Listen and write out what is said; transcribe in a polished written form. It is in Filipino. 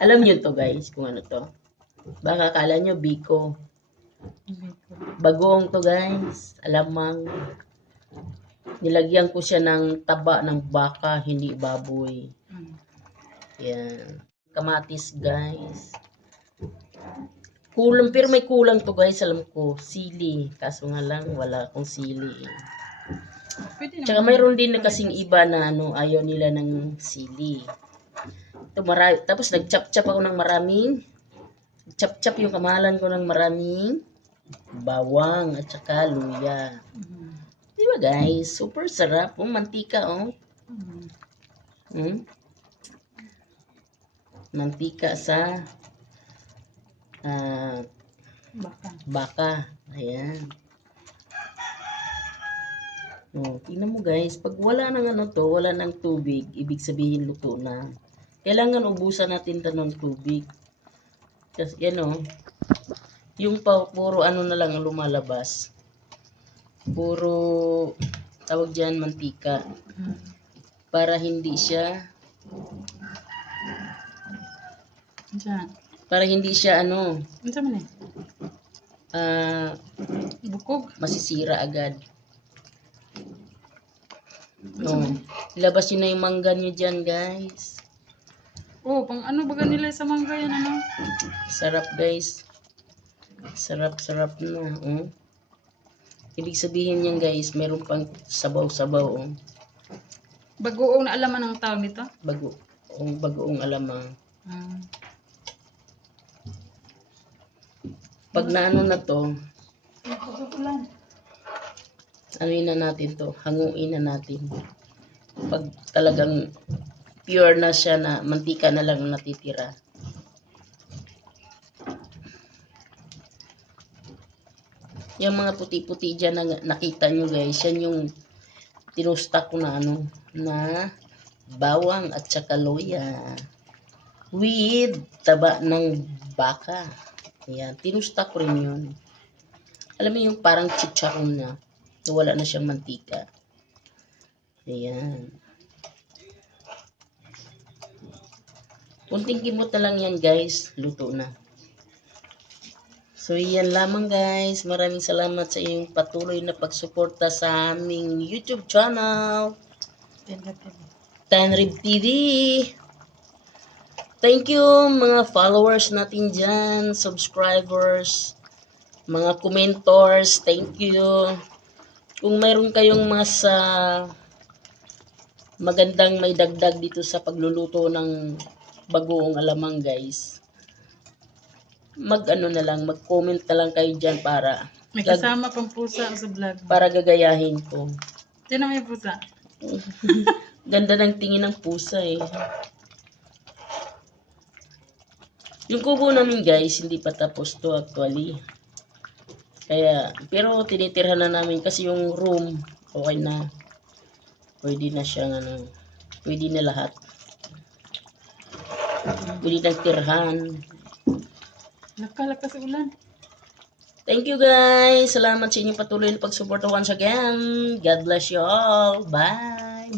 Alam niyo to guys, kung ano to. Baka akala nyo biko. Bagoong to guys. Alamang. Nilagyan ko siya ng taba ng baka, hindi baboy. Yan. Kamatis guys. Kulang, pero may kulang to guys, alam ko. Sili. Kaso nga lang, wala akong sili. Tsaka mayroon din na kasing iba na ano, ayaw nila ng sili. Ito, tapos nag-chop-chop ako ng maraming. Chop-chop yung kamahalan ko ng maraming bawang at saka luya. Di ba guys? Super sarap. Mantika oh. Mantika sa baka. Ayan. Oh, tingnan mo guys, pag wala nang ano to, wala nang tubig, ibig sabihin luto na. Kailangan ubusan natin to ng tubig. Kasi yan oh, yung puro ano na lang lumalabas. Puro tawag diyan mantika. Para hindi siya ano. Unsa man bukog, masisira agad. Oh, ilabas yun na yung mangga nyo dyan, guys. Oh, pang ano baga nila sa mangga yan, ano? Sarap, guys. Sarap-sarap na, oh. Ibig sabihin yan, guys, meron pang sabaw-sabaw, oh. Bagoong na alaman ang tawag nito? Bagoong alamang. Pag naano na to, anuin na natin to, hanguin na natin. Pag talagang pure na siya na mantika na lang natitira. Yung mga puti-puti dyan na nakita nyo guys, yan yung tinusta ko na ano, na bawang at saka luya. With taba ng baka. Ayan, tinusta ko rin yun. Alam mo yung parang chicharon na. Wala na siyang mantika. Ayan. Kunting kimot na lang yan guys. Luto na. So yan lamang guys. Maraming salamat sa iyong patuloy na pagsuporta sa aming YouTube channel. Tanrib TV. Thank you mga followers natin dyan. Subscribers. Mga commentors. Thank you. Kung mayroon kayong mga sa magandang may dagdag dito sa pagluluto ng bagoong alamang guys, mag-ano na lang, mag-comment na lang kayo dyan para may kasama pang pusa sa vlog. Para gagayahin ko. Sino may pusa? Ganda ng tingin ng pusa eh. Yung kubo namin guys, hindi pa tapos to actually. Kaya, pero tinitirhan na namin kasi yung room, okay na. Pwede na siyang ano, pwede na lahat. Pwede na tirhan. Nakalakas ulan. Thank you guys. Salamat sa inyong patuloy na pagsuporta once again. God bless you all. Bye.